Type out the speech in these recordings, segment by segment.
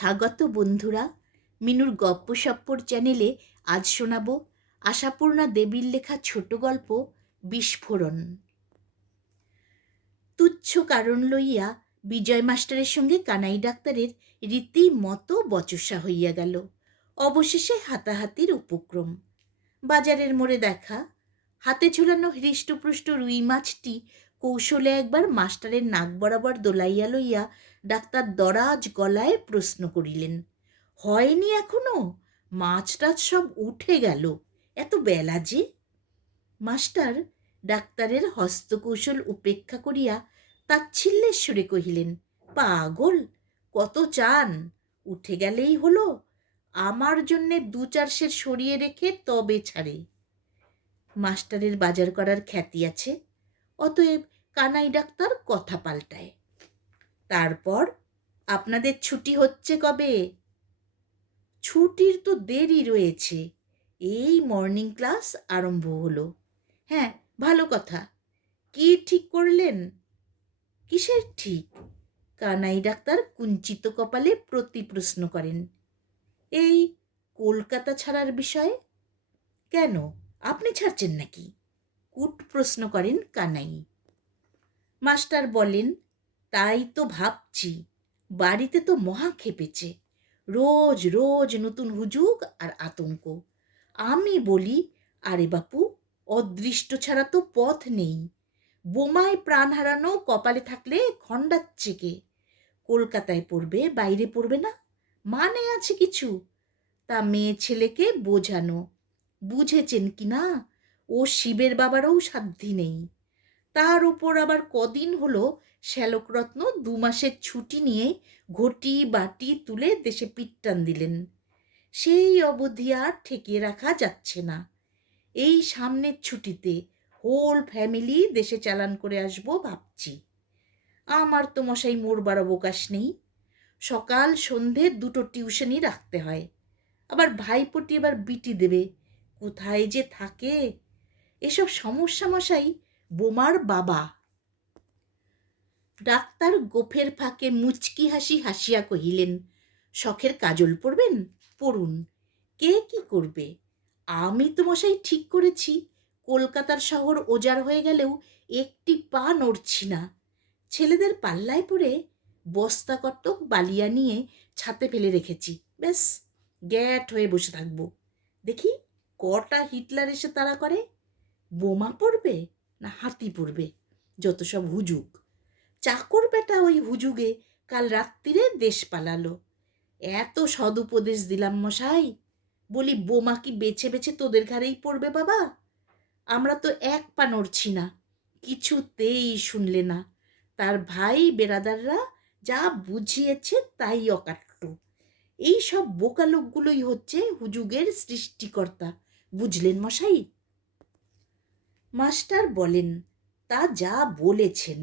স্বাগত বন্ধুরা। মিনুর গপ্পসপ্পর চ্যানেলে আজ শোনাব আশাপূর্ণা দেবীর লেখা ছোট গল্প বিস্ফোরণ। তুচ্ছ কারণ লইয়া বিজয় মাস্টারের সঙ্গে কানাই ডাক্তারের রীতিমতো বচসা হইয়া গেল। অবশেষে হাতাহাতির উপক্রম। বাজারের মোড়ে দেখা। হাতে ঝুলানো হৃষ্টপুষ্ট রুই মাছটি কৌশলে একবার মাস্টারের নাক বরাবর দোলাইয়া লইয়া ডাক্তার দরাজ গলায় প্রশ্ন করিলেন, হয়নি এখনো? মাছ টাছ সব উঠে গেল, এত বেলা যে? মাস্টার ডাক্তারের হস্তকৌশল উপেক্ষা করিয়া তাচ্ছিল্যের সুরে কহিলেন, পাগল, কত চান? উঠে গেলেই হলো। আমার জন্যে 2-4 সের সরিয়ে রেখে তবে ছাড়ে। মাস্টারের বাজার করার খ্যাতি আছে, অতএব কানাই ডাক্তার কথা পাল্টায়। তারপর আপনাদের ছুটি হচ্ছে কবে? ছুটির তো দেরি রয়েছে, এই মর্নিং ক্লাস আরম্ভ হলো। হ্যাঁ, ভালো কথা। কি ঠিক করলেন? কিসের ঠিক? কানাই ডাক্তার কুঞ্চিত কপালে প্রতি প্রশ্ন করেন। এই কলকাতা ছাড়ার বিষয়ে। কেন, আপনি ছাড়ছেন নাকি? কুট প্রশ্ন করেন কানাই। মাস্টার বলেন, তাই তো ভাবছি। বাড়িতে তো মহা খেপেছে, রোজ রোজ নতুন হুজুগ আর আতঙ্ক। আমি বলি, আরে বাপু, অদৃষ্ট ছাড়া তো পথ নেই। বোমায় প্রাণ হারানো কপালে থাকলে খণ্ডাচ্ছে কে? কলকাতায় পড়বে, বাইরে পড়বে না, মানে আছে কিছু? তা মেয়ে ছেলেকে বোঝানো, বুঝেছেন কি না? ও শিবের বাবারও সাধ্যি নেই। তার উপর আবার কদিন হলো শ্যালকরত্ন 2 মাসের ছুটি নিয়ে ঘটি বাটি তুলে দেশে পিট্টান দিলেন। সেই অবধি আর ঠেকিয়ে রাখা যাচ্ছে না। এই সামনের ছুটিতে হোল ফ্যামিলি দেশে চালান করে আসবো ভাবছি। আমার তো মশাই মরবার অবকাশ নেই। সকাল সন্ধে 2টো টিউশনই রাখতে হয়। আবার ভাইপোটি এবার বিটি দেবে, কোথায় যে থাকে। এসব সমস্যা মশাই বোমার বাবা। ডাক্তার গোফের ফাঁকে মুচকি হাসি হাসিয়া কহিলেন, শখের কাজল পরবেন? পড়ুন, কে কি করবে? আমি তো মশাই ঠিক করেছি, কলকাতার শহর ওজাড় হয়ে গেলেও একটি পা নড়ছি না। ছেলেদের পাল্লায় পড়ে বস্তা কটক বালিয়া নিয়ে ছাতে ফেলে রেখেছি। ব্যাস, গ্যাট হয়ে বসে থাকবো। দেখি কটা হিটলার এসে তাড়া করে। বোমা পড়বে না হাতি পড়বে, যত সব হুজুগ। চাকর বেটা ওই হুজুগে কাল রাত্রিরে দেশ পালালো। এত সদুপদেশ দিলাম মশাই, বলি বোমা কি বেছে বেছে তোদের ঘাড়েই পড়বে বাবা? আমরা তো এক পা নড়ছি না, কিছুতেই শুনলে না। তার ভাই বেরাদাররা যা বুঝিয়েছে তাই অকাট্য। এই সব বোকা লোকগুলোই হচ্ছে হুজুগের সৃষ্টিকর্তা, বুঝলেন মশাই? মাস্টার বলেন, তা যা বলেছেন।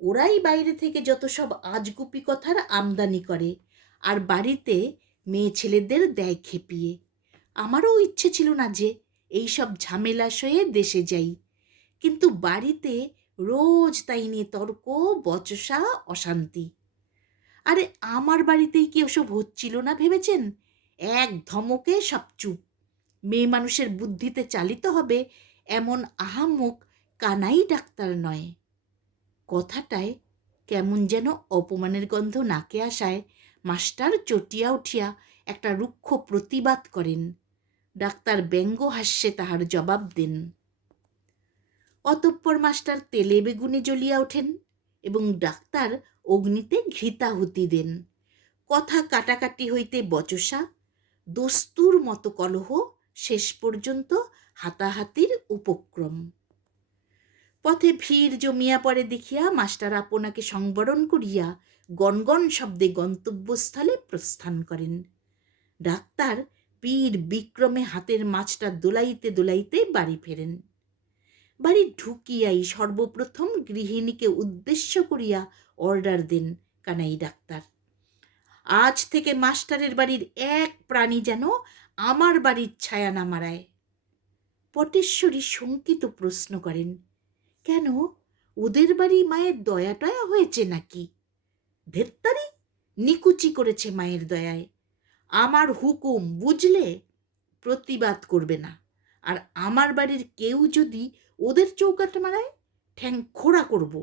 ওরাই বাইরে থেকে যত সব আজগুপি কথার আমদানি করে, আর বাড়িতে মেয়ে ছেলেদের দেয় খেপিয়ে। আমারও ইচ্ছে ছিল না যে এই সব ঝামেলা সয়ে দেশে যাই, কিন্তু বাড়িতে রোজ তাই নিয়ে তর্ক, বচসা, অশান্তি। আরে আমার বাড়িতেই কি ওসব হচ্ছিল না ভেবেছেন? এক ধমকে সব চুপ। মেয়ে মানুষের বুদ্ধিতে চালিত হবে এমন আহাম্মক কানাই ডাক্তার নয়। কথাটায় কেমন যেন অপমানের গন্ধ নাকে আসায় মাস্টার চটিয়া উঠিয়া একটা রুক্ষ প্রতিবাদ করেন। ডাক্তার ব্যঙ্গ হাস্যে তাহার জবাব দেন। অতঃপর মাস্টার তেলে বেগুনে জ্বলিয়া ওঠেন এবং ডাক্তার অগ্নিতে ঘৃতাহুতি দেন। কথা কাটাকাটি হইতে বচসা, দস্তুর মতো কলহ, শেষ পর্যন্ত হাতাহাতির উপক্রম। পথে ভিড় জমিয়া পড়ে দেখিয়া মাস্টার আপনাকে সংবরণ করিয়া গনগন শব্দে গন্তব্যস্থলে প্রস্থান করেন। ডাক্তার পীর বিক্রমে হাতের মাছটা দোলাইতে দোলাইতে বাড়ি ফেরেন। বাড়ি ঢুকিয়াই সর্বপ্রথম গৃহিণীকে উদ্দেশ্য করিয়া অর্ডার দেন কানাই ডাক্তার, আজ থেকে মাস্টারের বাড়ির এক প্রাণী যেন আমার বাড়ির ছায়া না মারায়। পটেশ্বরী শঙ্কিত প্রশ্ন করেন, কেন, ওদের বাড়ি মায়ের দয়া টয়া হয়েছে নাকি? ধেত্তারি, নিকুচি করেছে মায়ের দয়ায়। আমার হুকুম বুঝলে, প্রতিবাদ করবে না। আর আমার বাড়ির কেউ যদি ওদের চৌকাঠ মারায়, ঠ্যাং খোড়া করব।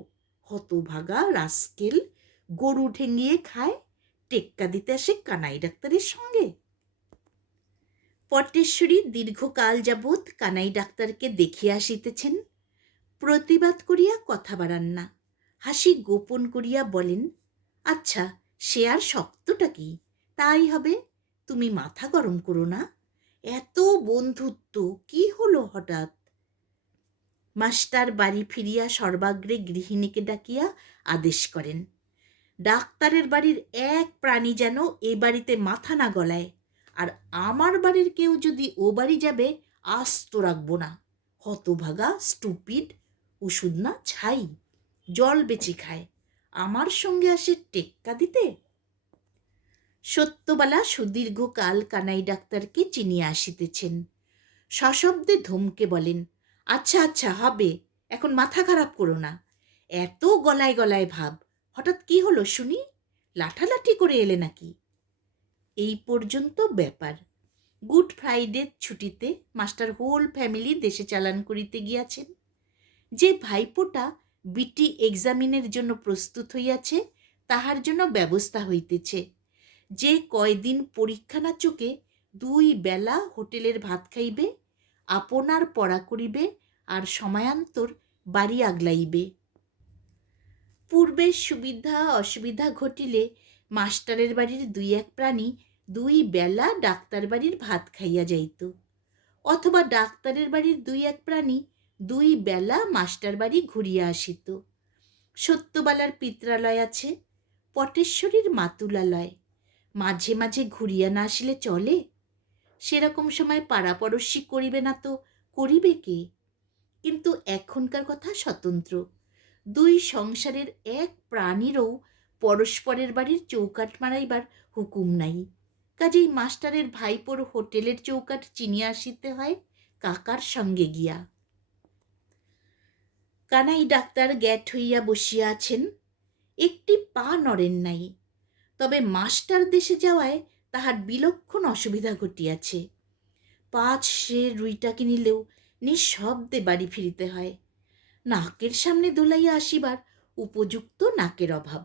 হতভাগা রাস্কেল, গরু ঠেঙিয়ে খায়, টেক্কা দিতে আসে কানাই ডাক্তারের সঙ্গে। পটেশ্বরী দীর্ঘকাল যাবৎ কানাই ডাক্তারকে দেখিয়া আসিতেছেন। প্রতিবাদ করিয়া কথা বাড়ান না, হাসি গোপন করিয়া বলেন, আচ্ছা, সে আর শক্তটা কি, তাই হবে, তুমি মাথা গরম করো না। এত বন্ধুত্ব কি হলো হঠাৎ? মাস্টার বাড়ি ফিরিয়া সর্বাগ্রে গৃহিণীকে ডাকিয়া আদেশ করেন, ডাক্তারের বাড়ির এক প্রাণী যেন এ বাড়িতে মাথা না গলায়, আর আমার বাড়ির কেউ যদি ও বাড়ি যাবে আস্ত রাখবো না। হতভাগা, স্টুপিড, ওষুধ না ছাই, জল বেচে খায়, আমার সঙ্গে আসে টেক্কা দিতে। সত্যবালা সুদীর্ঘকাল কানাই ডাক্তারকে চিনিয়া আসিতেছেন। সশব্দে ধমকে বলেন, আচ্ছা আচ্ছা হবে, এখন মাথা খারাপ করো না। এত গলায় গলায় ভাব, হঠাৎ কি হলো শুনি? লাঠালাঠি করে এলে নাকি? এই পর্যন্ত ব্যাপার। গুড ফ্রাইডে ছুটিতে মাস্টার হোল ফ্যামিলি দেশে চালান করিতে গিয়াছেন। যে ভাইপোটা বিটি এক্সামিনের জন্য প্রস্তুত হইয়াছে, তাহার জন্য ব্যবস্থা হইতেছে। যে কয়দিন পরীক্ষা না চোখে 2 বেলা হোটেলের ভাত খাইবে, আপনার পড়া করিবে, আর সময়ান্তর বাড়ি আগলাইবে। পূর্বের সুবিধা অসুবিধা ঘটিলে মাস্টারের বাড়ির 2-1 প্রাণী 2 বেলা ডাক্তার বাড়ির ভাত খাইয়া যাইত, অথবা ডাক্তারের বাড়ির 2-1 প্রাণী 2 বেলা মাস্টার বাড়ি ঘুরিয়া আসিত। সত্যবালার পিত্রালয় আছে, পটেশ্বরীর মাতুলালয়, মাঝে মাঝে ঘুরিয়া না আসিলে চলে? সেরকম সময় পাড়াপড়শি করিবে না তো করিবে কে? কিন্তু এখনকার কথা স্বতন্ত্র। 2 সংসারের এক প্রাণীরও পরস্পরের বাড়ির চৌকাঠ মারাইবার হুকুম নাই। কাজেই মাস্টারের ভাইপোর হোটেলের চৌকাঠ চিনিয়া আসিতে হয় কাকার সঙ্গে গিয়া। কানাই ডাক্তার গ্যাট হইয়া বসিয়া আছেন, একটি পা নড়েন নাই। তবে মাস্টার দেশে যাওয়ায় তাহার বিলক্ষণ অসুবিধা ঘটিয়াছে। 5 সের রুইটা কিনিলেও নিঃশব্দে বাড়ি ফিরিতে হয়। নাকের সামনে দোলাইয়া আসিবার উপযুক্ত নাকের অভাব।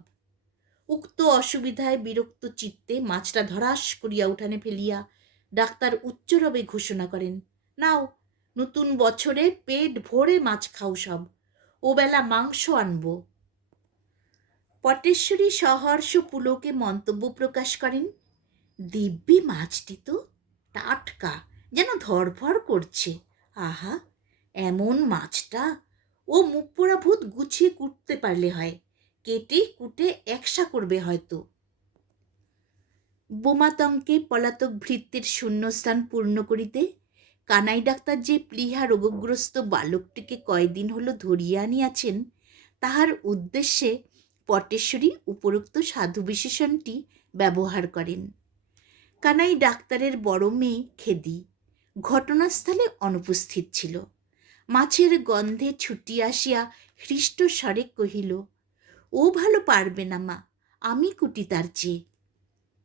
উক্ত অসুবিধায় বিরক্ত চিত্তে মাছটা ধরাস করিয়া উঠানে ফেলিয়া ডাক্তার উচ্চরবে ঘোষণা করেন, নাও, নতুন বছরে পেট ভরে মাছ খাও সব, ওবেলা মাংস আনব। পটেশ্বরী সহর্ষ পুলকে মন্তব্য প্রকাশ করেন, দিব্যি মাছটি তো টাটকা, যেন ধরফর করছে। আহা, এমন মাছটা ও মুখ পোড়া ভূত গুছিয়ে কুটতে পারলে হয়, কেটে কুটে একসা করবে হয়তো। বোমাতঙ্কে পলাতক ভৃত্যের শূন্যস্থান পূর্ণ করিতে কানাই ডাক্তার যে প্লীহা রোগগ্রস্ত বালকটিকে কয়দিন হলো ধরিয়া আনিয়াছেন, তাহার উদ্দেশ্যে পটেশ্বরী উপরোক্ত সাধু বিশেষণটি ব্যবহার করেন। কানাই ডাক্তারের বড় মেয়ে খেদি ঘটনাস্থলে অনুপস্থিত ছিল। মাছের গন্ধে ছুটিয়া আসিয়া হৃষ্ট স্বরে কহিল, ও ভালো পারবে না মা, আমি কুটি তার চেয়ে।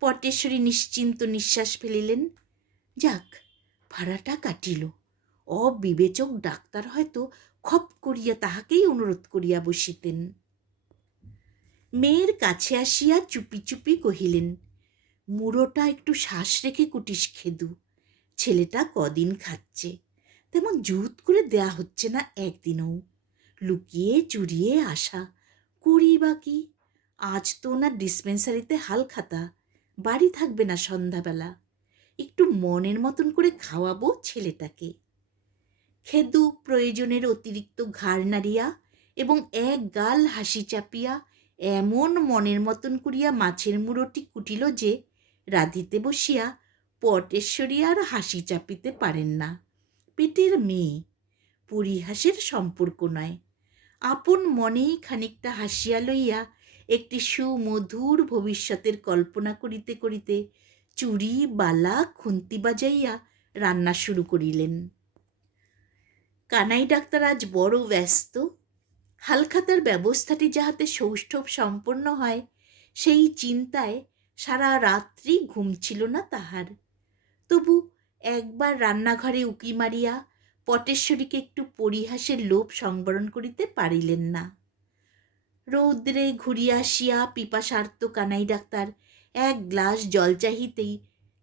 পটেশ্বরী নিশ্চিন্ত নিঃশ্বাস ফেলিলেন। যাক, ভাড়াটা কাটিল। অবিবেচক ডাক্তার হয়তো খপ করিয়া তাহাকেই অনুরোধ করিয়া বসিতেন। মেয়ের কাছে আসিয়া চুপি চুপি কহিলেন, মুড়োটা একটু শ্বাস রেখে কুটিস খেদু, ছেলেটা কদিন খাচ্ছে, তেমন জুত করে দেয়া হচ্ছে না একদিনও। লুকিয়ে চুরিয়ে আসা করি বা কি? আজ তো ওনার ডিসপেন্সারিতে হালখাতা, বাড়ি থাকবে না সন্ধ্যাবেলা। একটু মনের মতন করে খাওয়াবো ছেলেটাকে। খেদু প্রয়োজনের অতিরিক্ত ঘাড় নাড়িয়া এবং এক গাল হাসি চাপিয়া এমন মনের মতন করিয়া মাছের মুড়োটি কুটিল যে রাঁধিতে বসিয়া পটেশ্বরী আর হাসি চাপিতে পারেন না। পেটের মেয়ে, পরিহাসের সম্পর্ক নয়। আপন মনেই খানিকটা হাসিয়া লইয়া একটি সুমধুর ভবিষ্যতের কল্পনা করিতে করিতে চুরি বালা খুন্তি বাজাইয়া রান্না শুরু করিলেন। কানাই ডাক্তার আজ বড় ব্যস্ত। হালখাতার ব্যবস্থাটি যাহাতে সৌষ্ঠব সম্পন্ন হয়, সেই চিন্তায় সারা রাত্রি ঘুম ছিল না তাহার। তবু একবার রান্নাঘরে উকি মারিয়া পটেশ্বরীকে একটু পরিহাসের লোভ সংবরণ করিতে পারিলেন না। রৌদ্রে ঘুরিয়া আসিয়া পিপাসার্ত কানাই ডাক্তার এক গ্লাস জল চাহিতেই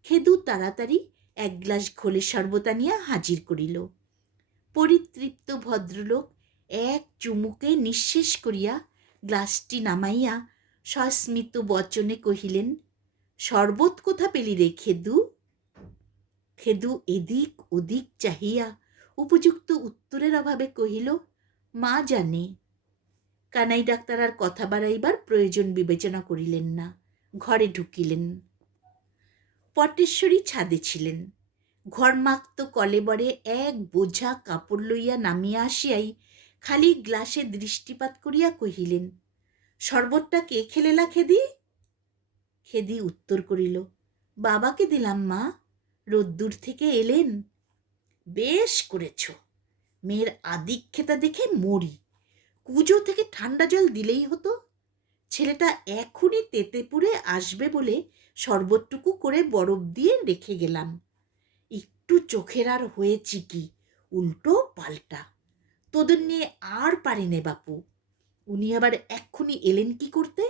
খেদু তাড়াতাড়ি এক গ্লাস ঘোলের শরবত আনিয়া হাজির করিল। পরিতৃপ্ত ভদ্রলোক এক চুমুকে নিঃশেষ করিয়া গ্লাসটি নামাইয়া সস্মিত বচনে কহিলেন, শরবত কোথা পেলি রে খেদু? খেদু এদিক ওদিক চাহিয়া উপযুক্ত উত্তরের অভাবে কহিল, মা জানে। কানাই ডাক্তার আর কথা বাড়াইবার প্রয়োজন বিবেচনা করিলেন না, ঘরে ঢুকিলেন। পটেশ্বরী ছাদে ছিলেন। ঘরমাক্ত কলেবরে এক বোঝা কাপড় লইয়া নামিয়া আসিয়াই খালি গ্লাসে দৃষ্টিপাত করিয়া কহিলেন, শরবতটা কে খেলেলা খেদি? খেদি উত্তর করিল, বাবাকে দিলাম মা, রোদ্দুর থেকে এলেন। বেশ করেছ, মেয়ের আদিক্ষেতা দেখে মরি। কুজো থেকে ঠান্ডা জল দিলেই হতো। ছেলেটা এখনই তেতেপুরে আসবে বলে শরবতটুকু করে বরফ দিয়ে রেখে গেলাম। একটু চোখের আর হয়েছি কি, উল্টো পাল্টা। তোদের নিয়ে আর পারি নে বাপু। উনি আবার এক্ষুনি এলেন কি করতে?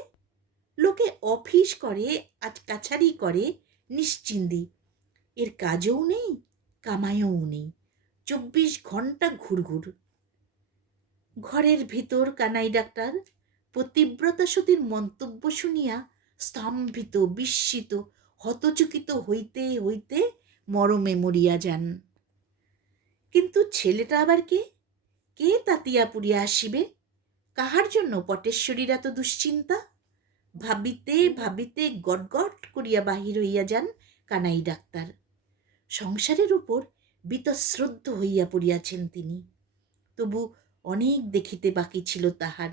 লোকে অফিস করে, আজ কাছারি করে, নিশ্চিন্দি। এর কাজও নেই, কামাইও নেই, 24 ঘন্টা ঘুরঘুর। ঘরের ভিতর কানাই ডাক্তার পতিব্রতা সতীর মন্তব্য শুনিয়া স্তম্ভিত, বিস্মিত, হতচকিত হইতে হইতে মরমে মরিয়া যান। কিন্তু ছেলেটা আবার কে? কে তাতিয়া পুরিয়া আসিবে? কাহার জন্য পটেশ্বরীর এত দুশ্চিন্তা? ভাবিতে ভাবিতে গটগট করিয়া বাহির হইয়া যান কানাই ডাক্তার। সংসারের উপর বীতশ্রদ্ধ হইয়া পড়িয়াছেন তিনি। তবু অনেক দেখিতে বাকি ছিল তাহার।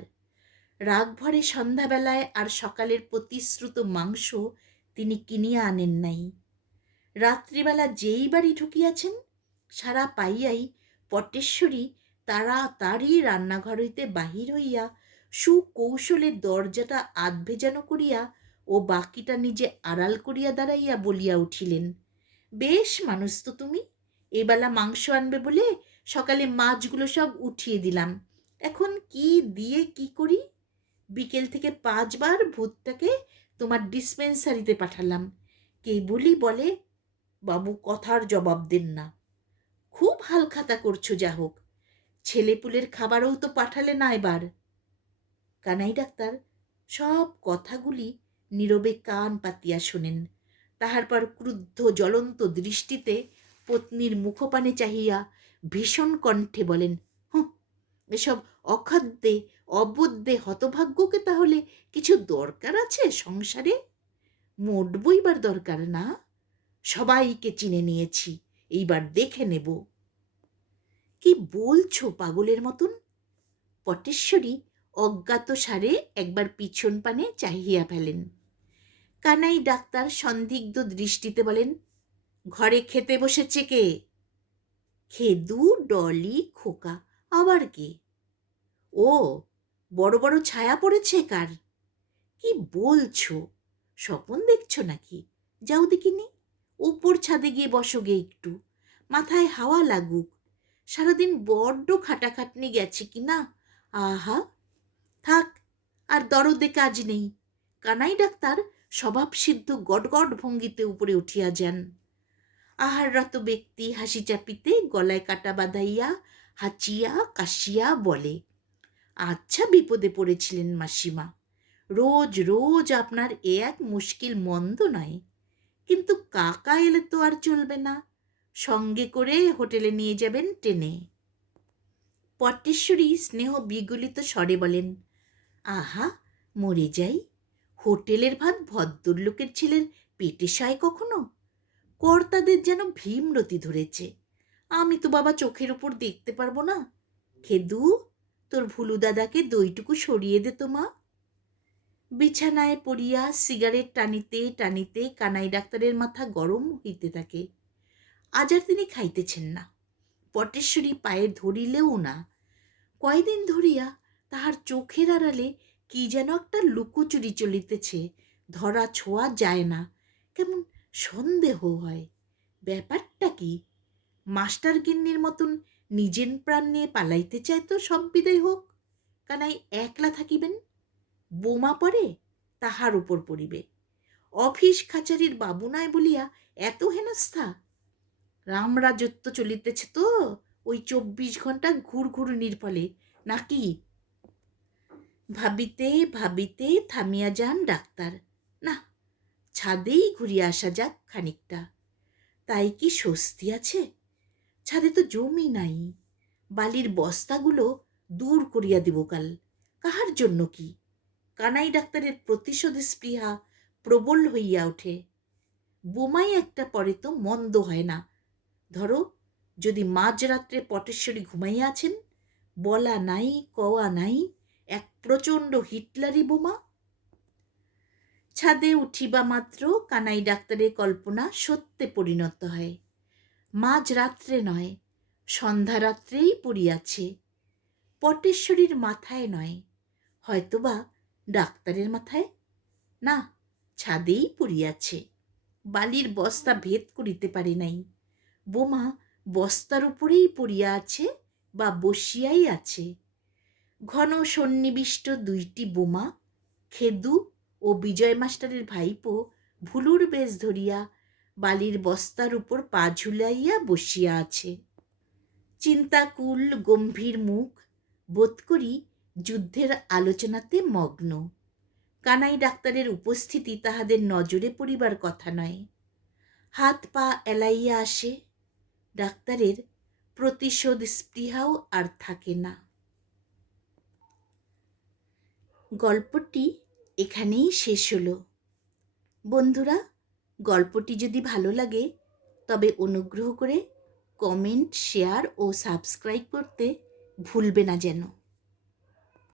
রাগভরে সন্ধ্যাবেলায় আর সকালের প্রতিশ্রুত মাংস তিনি কিনিয়া আনেন নাই। রাত্রিবেলা যেই বাড়ি ঢুকিয়াছেন, সারা পাইয়াই পটেশ্বরী তাড়াতাড়ি রান্নাঘর হইতে বাহির হইয়া সুকৌশলে দরজাটা আধভেজানো করিয়া ও বাকিটা নিজে আড়াল করিয়া দাঁড়াইয়া বলিয়া উঠিলেন, বেশ মানুষ তো তুমি। এবেলা মাংস আনবে বলে সকালে মাছগুলো সব উঠিয়ে দিলাম। এখন কি দিয়ে কি করি? বিকেল থেকে 5 বার ভূতটাকে তোমার ডিসপেন্সারিতে পাঠালাম। কেবলই বলে, বাবু কথার জবাব দেন না। খুব হালখাতা করছো, যা হোক। ছেলেপুলের খাবারও তো পাঠালে না এবার। কানাই ডাক্তার সব কথাগুলি নীরবে কান পাতিয়া শোনেন। তাহার পর ক্রুদ্ধ জ্বলন্ত দৃষ্টিতে পত্নীর মুখপানে চাহিয়া ভীষণ কণ্ঠে বলেন, হুঁ, এসব অখাদ্যে অবুদ্ধে হতভাগ্যকে তাহলে কিছু দরকার আছে সংসারে? মোট বইবার দরকার না, সবাইকে চিনে নিয়েছি, এইবার দেখে নেব। কি বলছো পাগলের মতন? পটেশ্বরী অজ্ঞাত সারে একবার পিছন পানে চাহিয়া ফেলেন। কানাই ডাক্তার সন্দিগ্ধ দৃষ্টিতে বলেন, ঘরে খেতে বসেছে কে? খেদু, ডলি, খোকা, আবার কে? ও, বড় বড় ছায়া পড়েছে কার? কি বলছো? স্বপন দেখছো নাকি? যাও দেখিনি, উপর ছাদে গিয়ে বসো গে একটু, মাথায় হাওয়া লাগুক। সারাদিন বড্ড খাটাখাটনি গেছে কি না। আহা, থাক, আর দরদে কাজ নেই। কানাই ডাক্তার স্বভাবসিদ্ধ গটগট ভঙ্গিতে উপরে উঠিয়া যান। আহাররত ব্যক্তি হাসি চাপিতে গলায় কাটা বাঁধাইয়া হাঁচিয়া কাশিয়া বলে, আচ্ছা বিপদে পড়েছিলেন মাসিমা। রোজ রোজ আপনার এ এক মুশকিল মন্দ নয়। কিন্তু কাকা এলে তো আর চলবে না, সঙ্গে করে হোটেলে নিয়ে যাবেন টেনে। পটেশ্বরী স্নেহ বিগলিত স্বরে বলেন, আহা, মরে যাই। হোটেলের ভাত ভদ্রলোকের ছেলের পেটে সায় কখনো? কর্তাদের যেন ভীমরতি ধরেছে। আমি তো বাবা চোখের উপর দেখতে পারবো না। খেদু, তোর ভুলু দাদাকে দইটুকু সরিয়ে দে তো মা। বিছানায় পড়িয়া সিগারেট টানিতে টানিতে কানাই ডাক্তারের মাথা গরম হইতে থাকে। আজ আর তিনি খাইতেছেন না। পটেশ্বরী পায়ে ধরিলেও না। কয়দিন ধরিয়া তাহার চোখের আড়ালে কি যেন একটা লুকোচুরি চলিতেছে, ধরা ছোঁয়া যায় না, কেমন সন্দেহ হয়। ব্যাপারটা কি? মাস্টার গিন্নির মতন নিজের প্রাণ নিয়ে পালাইতে চায় তো সব বিদায় হোক, কানাই একলা থাকিবেন। বোমা পড়ে তাহার উপর পড়িবে। অফিস কাছারির বাবু নয় বলিয়া এত হেনস্থা? রামরাজত্ব চলিতেছে তো ওই 24 ঘণ্টা ঘুরঘুরনির ফলে নাকি? ভাবিতে ভাবিতে থামিয়া যান ডাক্তার। না, ছাদেই ঘুরিয়া আসা যাক খানিকটা। তাই কি স্বস্তি আছে? ছাদে তো জমি নাই। বালির বস্তাগুলো দূর করিয়া দিব কাল। কাহার জন্য কি? কানাই ডাক্তারের প্রতিশোধ স্পৃহা প্রবল হইয়া ওঠে। বোমাই একটা পরে তো মন্দ হয় না। ধরো, যদি মাঝরাত্রে পটেশ্বরী ঘুমাইয়া আছেন, বলা নাই কওয়া নাই, এক প্রচণ্ড হিটলারি বোমা। ছাদে উঠিবা মাত্র কানাই ডাক্তারের কল্পনা সত্যে পরিণত হয়। মাঝরাত্রে নয়, সন্ধ্যারাত্রেই পড়িয়াছে। পটেশ্বরীর মাথায় নয়, হয়তোবা ডাক্তারের মাথায়। না, ছাদেই পড়িয়াছে। বালির বস্তা ভেদ করিতে পারে নাই। বোমা বস্তার উপরেই পড়িয়া আছে বা বসিয়াই আছে। ঘন সন্নিবিষ্ট 2টি বোমা, খেদু ও বিজয় মাস্টারের ভাইপো ভুলুর বেশ ধরিয়া বালির বস্তার উপর পা ঝুলাইয়া বসিয়া আছে। চিন্তাকুল গম্ভীর মুখ, বোধ করি যুদ্ধের আলোচনাতে মগ্ন। কানাই ডাক্তারের উপস্থিতি তাহাদের নজরে পড়িবার কথা নয়। হাত পা এলাইয়া আসে। ডাক্তারের প্রতিশোধ স্পৃহাও আর থাকে না। গল্পটি এখানেই শেষ হলো। বন্ধুরা, গল্পটি যদি ভালো লাগে তবে অনুগ্রহ করে কমেন্ট, শেয়ার ও সাবস্ক্রাইব করতে ভুলবে না যেন।